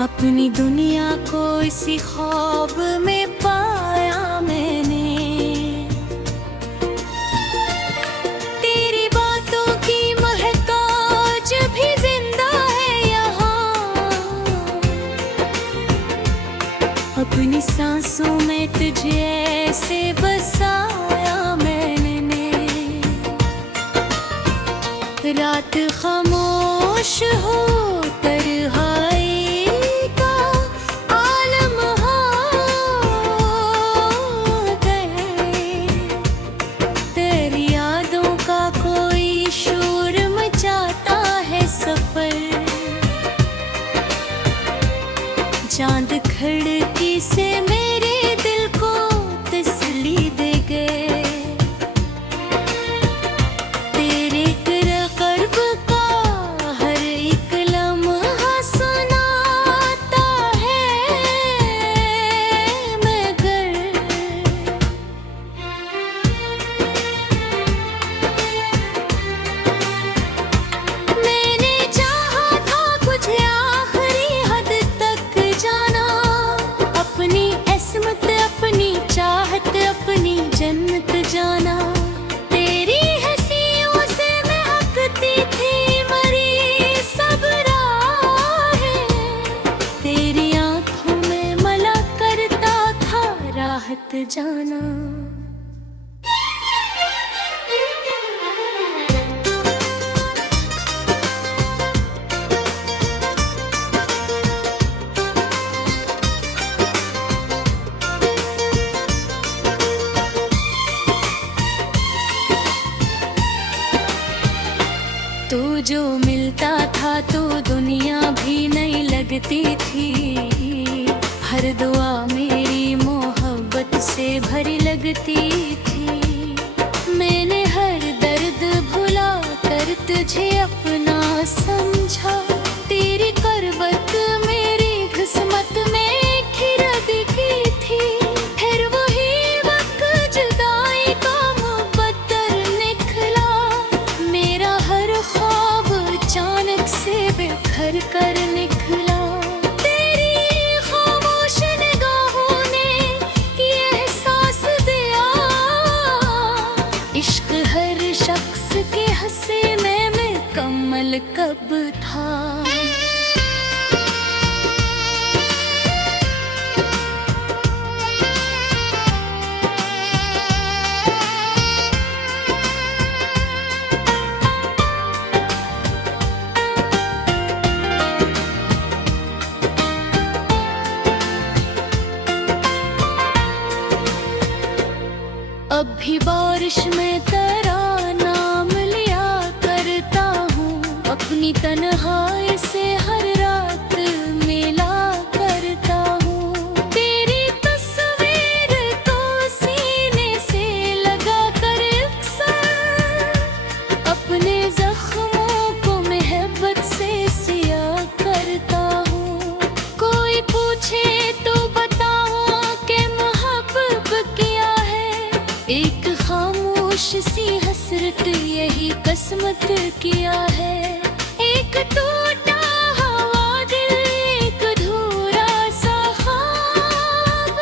अपनी दुनिया को इसी ख्वाब में पाया मैंने। तेरी बातों की महक आज भी जिंदा है यहाँ। अपनी सांसों में तुझे ऐसे बसाया मैंने। रात खामोश हो तन्हाई का आलम हो गए। तेरी यादों का कोई शोर मचाता है सफर। चांद खिड़की से मेरे दिल को तसल्ली दे गए। अपनी जन्नत जाना। तेरी हंसियों से महकती थी मरी सब राहें। तेरी आंखों में मला करता था राहत जाना। तू जो मिलता था तो दुनिया भी नहीं लगती थी। हर दुआ मेरी मोहब्बत से भरी लगती थी। मैंने हर दर्द भुला कर तुझे अपना समझा। तेरी करवत मेरी किस्मत में खिरा दिखी थी। फिर वही वक्त जुदाई का मुकद्दर निकला। मेरा हर ख्वाब अचानक से बिखर कर निकला। तेरी खामोश निगाहों ने ये एहसास दिया। इश्क हर शख्स के हसीने में कमल कब था। अब भी बारिश में तेरा नाम लिया करता हूँ। अपनी तन्हाई से हर रात मिला करता हूँ। तेरी तस्वीर तो सीने से लगा कर अक्सर अपने जख्मों को मोहब्बत से सिया करता हूँ। कोई पूछे तो बताऊँ कि मोहब्बत किया है। एक खामोश सी हसरत यही किस्मत किया है। एक टूटा हुआ दिल, एक अधूरा सा ख्वाब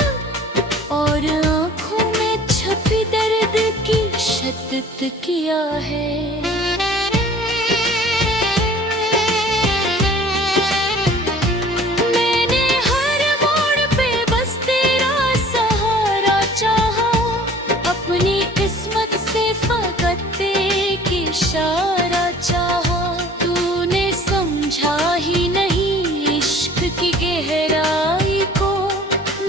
और आँखों में छपी दर्द की शद्दत किया है। इशारा चाहा तूने समझा ही नहीं इश्क की गहराई को।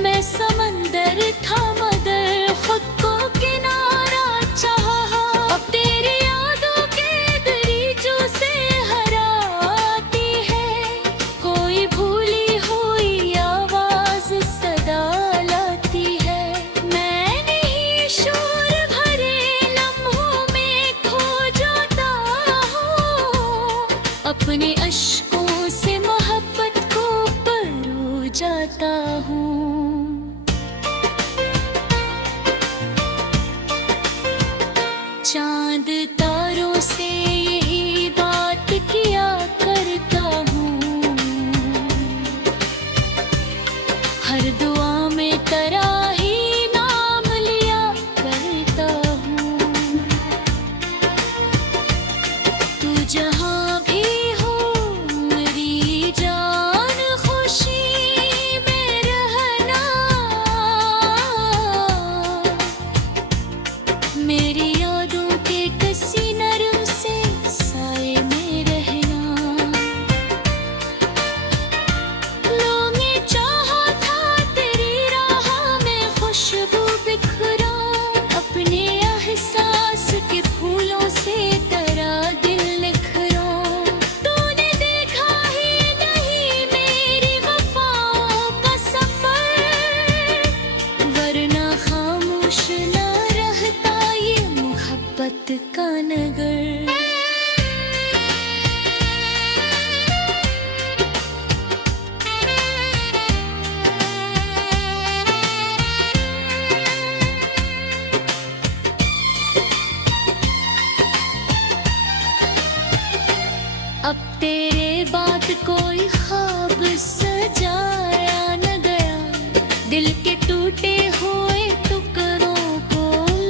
मैं समंदर था मगर खुद को किनारा चाहा। अब तेरी यादों के दरीचों से हराती है। कोई भूली हुई आवाज सदा लाती है। मैंने ही शोर भरे लम्हों में खो जाता हूँ। अपने अश्कों से मोहब्बत को परो जाता हूँ। चांद तारों से यही बात किया करता हूँ। तेरे बाद कोई ख्वाब सजाया न गया, दिल के टूटे हुए टुकड़ों को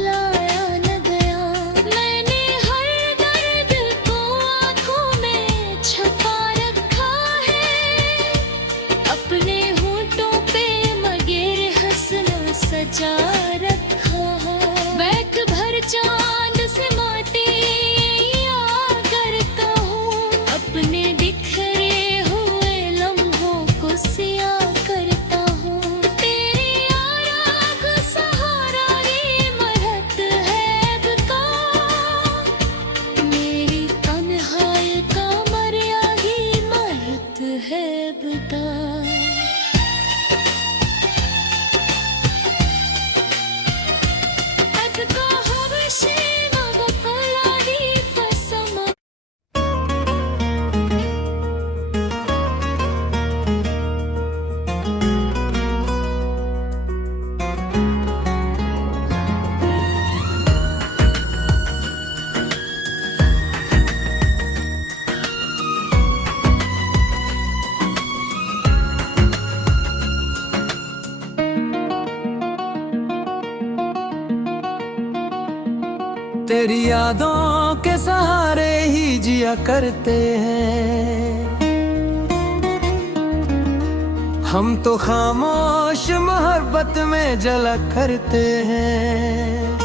लाया न गया। मैंने हर दर्द को आंखों में छुपा रखा है, अपने होठों पे मगर हंसना सजा रखा है। बैग भर चांद से माटी करता हूँ, अपने बिखरे हुए लम्हों को सिया करता हूँ। तेरी आराग सहारा ये मरहत है बका, मेरी तन्हाई का मरिया ही मरहत है बता। तेरी यादों के सहारे ही जिया करते हैं हम, तो खामोश मोहब्बत में जला करते हैं।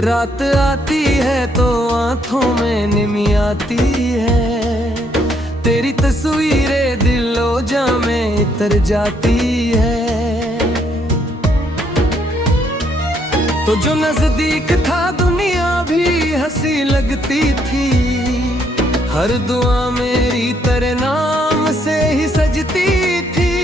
रात आती है तो आंखों में निमी आती है, तेरी तस्वीरें दिलो-जा में इतर जाती है। तो जो नजदीक था दुनिया भी हंसी लगती थी, हर दुआ मेरी तेरे नाम से ही सजती थी।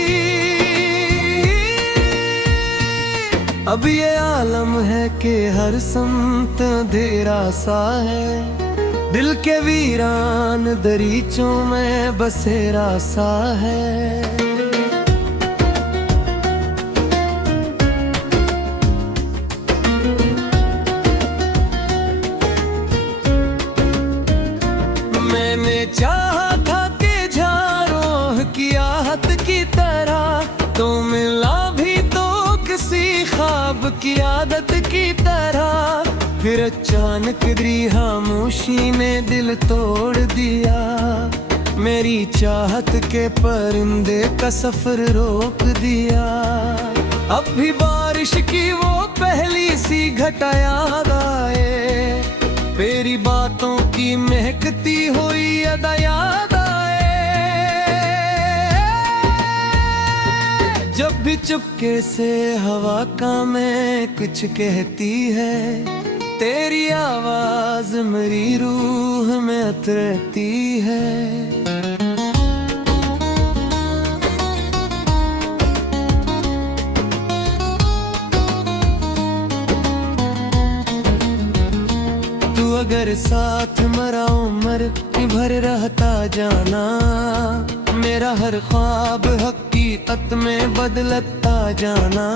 अब ये आलम है कि हर समत अंधेरा सा है, दिल के वीरान दरीचों में बसेरा सा है। चाहा था कि झारों की आहट की तरह, तो मिला भी तो किसी ख्वाब की आदत की तरह। फिर अचानक दी खामोशी ने दिल तोड़ दिया, मेरी चाहत के परिंदे का सफर रोक दिया। अब भी बारिश की वो पहली सी घटा याद आए, तेरी बातों की महकती हुई अदा याद आए। जब भी चुपके से हवा का मैं कुछ कहती है, तेरी आवाज मेरी रूह में उतरती है। अगर साथ मरा उम्र भर रहता जाना, मेरा हर ख्वाब हकीकत में बदलता जाना।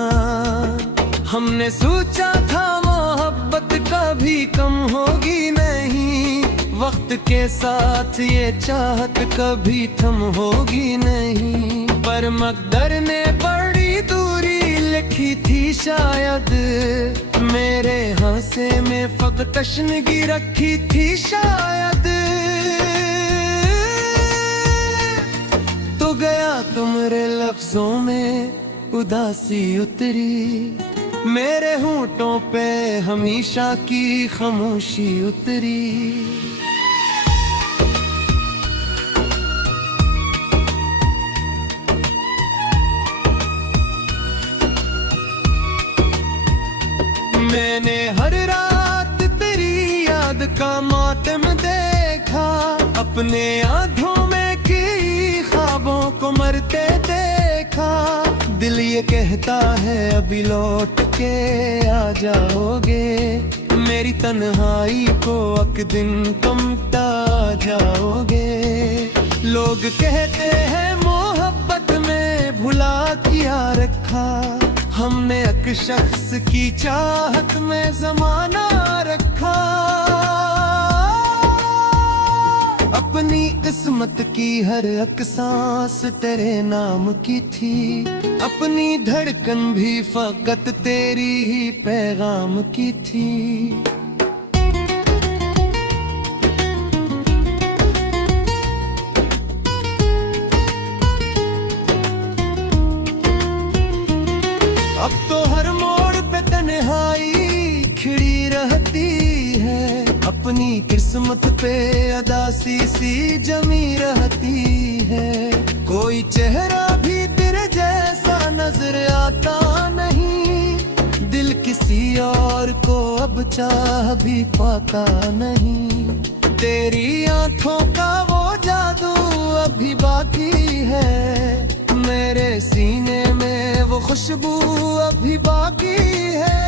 हमने सोचा था मोहब्बत कभी कम होगी नहीं, वक्त के साथ ये चाहत कभी थम होगी नहीं। पर मकदर ने बड़ी दूरी लिखी थी शायद, मेरे हांसे में फकत तशनगी रखी थी शायद। तो गया तुम्हारे लफ्जों में उदासी उतरी, मेरे होंठों पे हमेशा की खामोशी उतरी। मैंने हर रात तेरी याद का मातम देखा, अपने आँखों में की ख्वाबों को मरते देखा। दिल ये कहता है अभी लौट के आ जाओगे, मेरी तन्हाई को एक दिन तुम मिटा जाओगे। लोग कहते हैं मोहब्बत में भुला किया रखा, हमने एक शख्स की चाहत में जमाना रखा। अपनी किस्मत की हर एक सांस तेरे नाम की थी, अपनी धड़कन भी फकत तेरी ही पैगाम की थी। अब तो हर मोड़ पे तन्हाई खिड़ी रहती है, अपनी किस्मत पे अदासी सी जमी रहती है। कोई चेहरा भी तेरे जैसा नजर आता नहीं, दिल किसी और को अब चाह भी पाता नहीं। तेरी आंखों का वो जादू अभी बाकी है, मेरे सीने में वो खुशबू अभी बाकी है।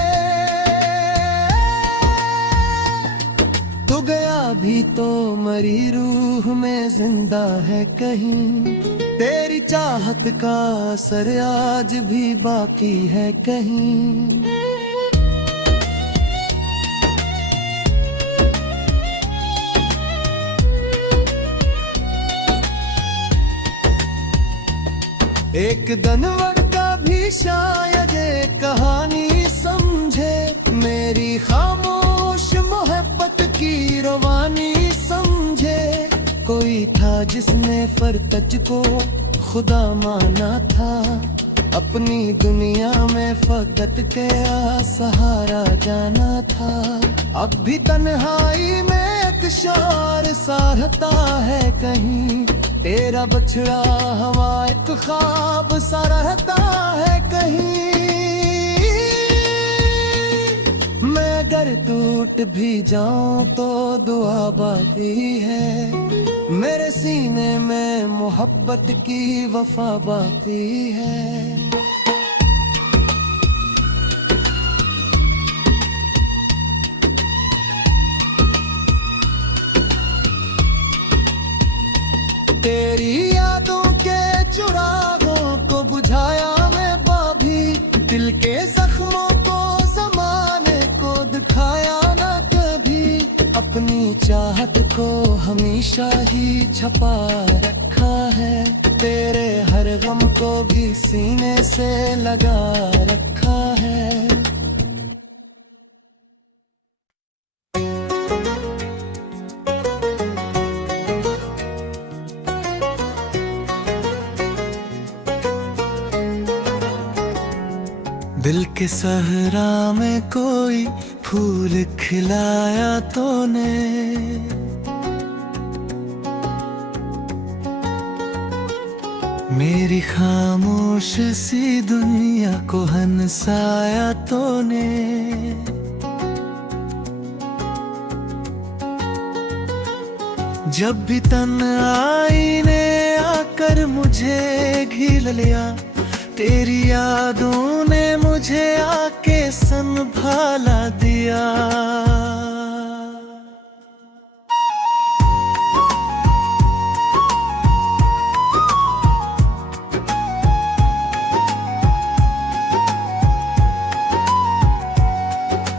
तू गया भी तो मरी रूह में जिंदा है कहीं, तेरी चाहत का असर आज भी बाकी है कहीं। एक दनवर का भी शायद एक कहानी समझे, मेरी खामोश मोहब्बत की रवानी समझे। कोई था जिसने फरतज को खुदा माना था, अपनी दुनिया में फकत के सहारा जाना था। अब भी तन्हाई में एक शार सा रहता है कहीं, तेरा बछड़ा हवा एक ख्वाब सा रहता है कहीं। मैं अगर टूट भी जाऊं तो दुआ बाकी है, मेरे सीने में मोहब्बत की वफा बाकी है। तेरी यादों के चुरागों को बुझाया मैं बाभी, दिल के जख्मों को जमाने को दिखाया ना कभी। अपनी चाहत को हमेशा ही छपा रखा है, तेरे हर गम को भी सीने से लगा रखा है। दिल के सहरा में कोई फूल खिलाया तूने, मेरी खामोश सी दुनिया को हंसाया तूने। जब भी तन्हाई ने आकर मुझे घिर लिया, तेरी यादों ने मुझे आके संभाला दिया।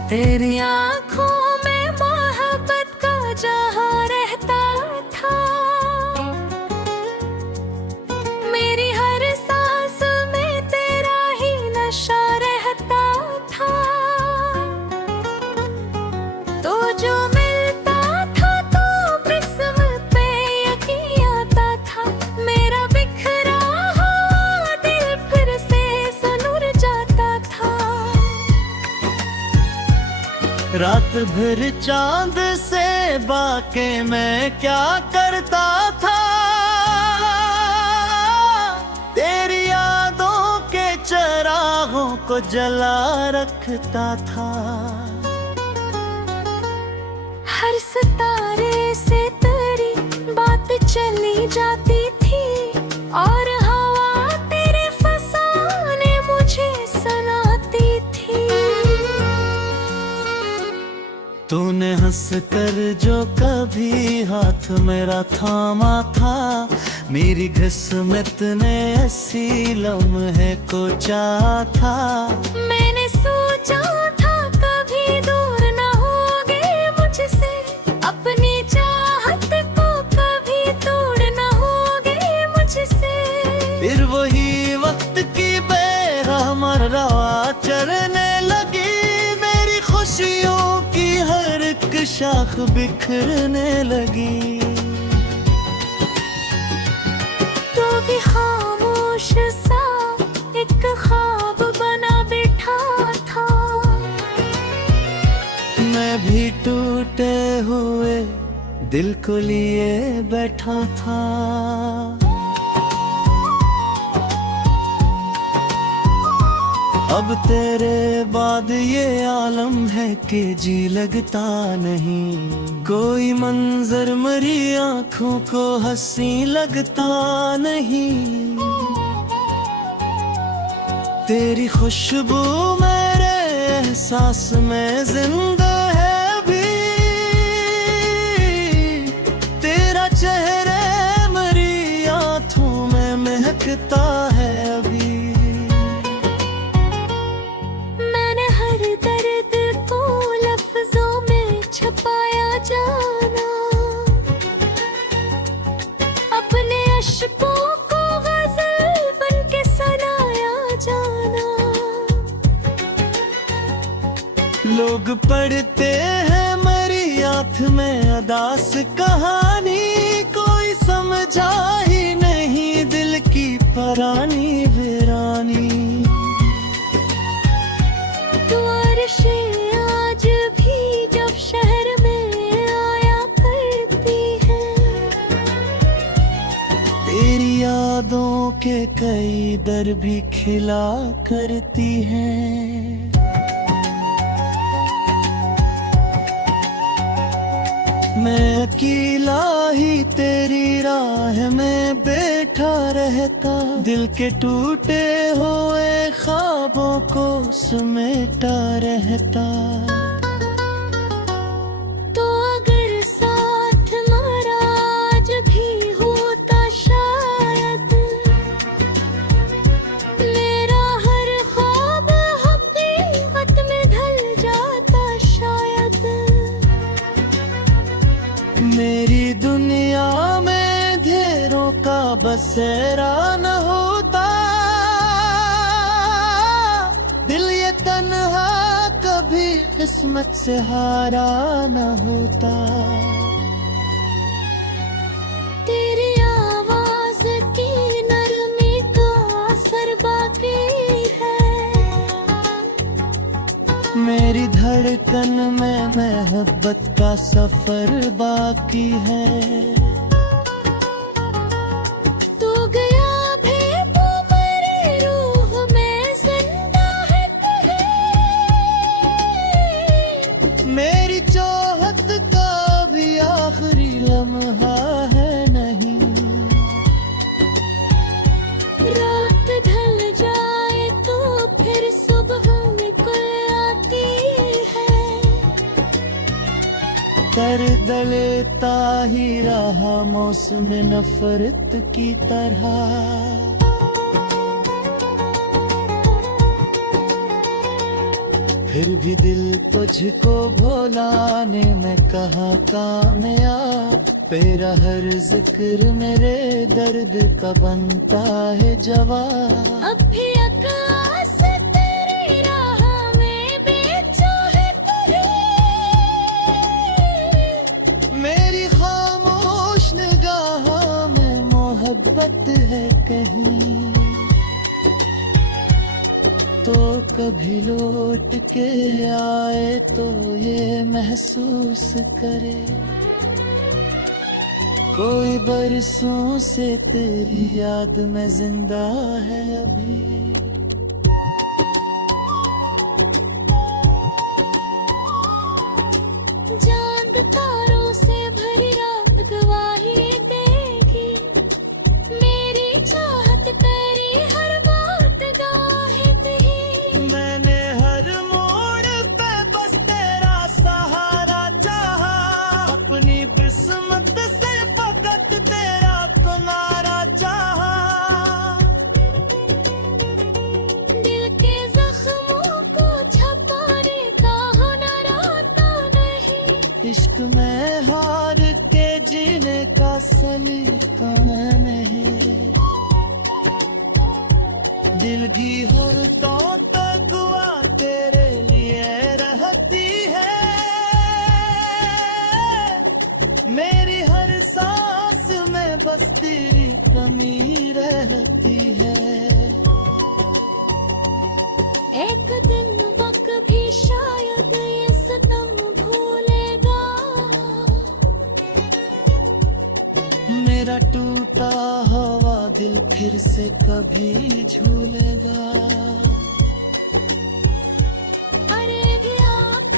तेरी आँखों में मोहब्बत का जहां रहता था, मेरी हर सांस में तेरा ही नशा रहता था। तो जो मिलता था तो किस्मत पे यकीन आता था, मेरा बिखरा हुआ दिल फिर से सनूर जाता था। रात भर चांद से बाके मैं क्या करता था, तेरी यादों के चरागों को जला रखता था। हर सितारे से तेरी बात चली जाती थी, और हवा तेरे फसाने मुझे सुनाती थी। तूने हंस कर जो कभी हाथ मेरा थामा था, मेरी किस्मत ने ऐसी लम्हे को चाहा था। मैंने सोचा था कभी दूर न होगे मुझसे, अपनी चाहत को कभी चढ़ने लगी, मेरी खुशियों की हर एक शाख बिखरने लगी। तो भी खामोश सा एक ख्वाब बना बैठा था। मैं भी टूटे हुए दिल को लिए बैठा था। अब तेरे बाद ये आलम है कि जी लगता नहीं, कोई मंजर मरी आंखों को हंसी लगता नहीं। तेरी खुशबू मेरे एहसास में जिंदा है अभी, तेरा चेहरे मेरी आंखों में महकता है अभी। मैंने हर दर्द को लफ्जों में छुपाया जाना, अपने अश्कों को गजल बन के सुनाया जाना। लोग पढ़ते हैं मेरी आँख में अदास कहानी, कोई समझा ही नहीं दिल की परानी वीरानी। तू अर्शे आज भी जब शहर में आया करती है, तेरी यादों के कई दर भी खिला करती हैं। मैं अकेला ही तेरी राह में बैठा रहता, दिल के टूटे हुए ख्वाबों को समेटा रहता। तो अगर साथ हमारा आज भी होता शायद, मेरा हर ख्वाब हकीकत में ढल जाता शायद। मेरी दुनिया में अंधेरों का बसेरा न होता, दिल ये तन्हा कभी किस्मत से हारा न होता। तेरी आवाज की नरमी का असर बाकी है, मेरी धड़कन में मोहब्बत का सफर बाकी है। तू गया भी वो मेरी रूह में जिंदा है कहीं, मेरी चाहत का भी आखिरी लम्हा है नहीं। रात ढल जाए तो फिर सुबह निकल आती है, कर दलेता ही रहा मौसम नफरत की तरह। फिर भी दिल तुझको भुलाने में कहाँ कामयाब, तेरा हर जिक्र मेरे दर्द का बनता है जवाब। अब भी आकाश तेरी राह में बेचो है कहीं, मेरी खामोश निगाहों में मोहब्बत है कहीं, तो कभी लौट के आए तो ये महसूस करे, कोई बरसों से तेरी याद में जिंदा है अभी। चांद तारों से भरी रात गवाही देगी, मेरी चाहत तेरी हर बात गाहिद ही। मैंने हर मोड़ पे बस तेरा सहारा चाहा, अपनी किस्मत से फकत तेरा किनारा चाहा। दिल के जख्मों को छपाने का हुनर आता नहीं, इश्क में हार के जीने का सलीका नहीं। दिल की हर तो दुआ तेरे लिए रहती है, मेरी हर सांस में बस तेरी कमी रहती है। एक दिन वक्त भी शायद ये सितम भूलेगा, मेरा टूटा हुआ दिल फिर से कभी झूलेगा। अरे भी आप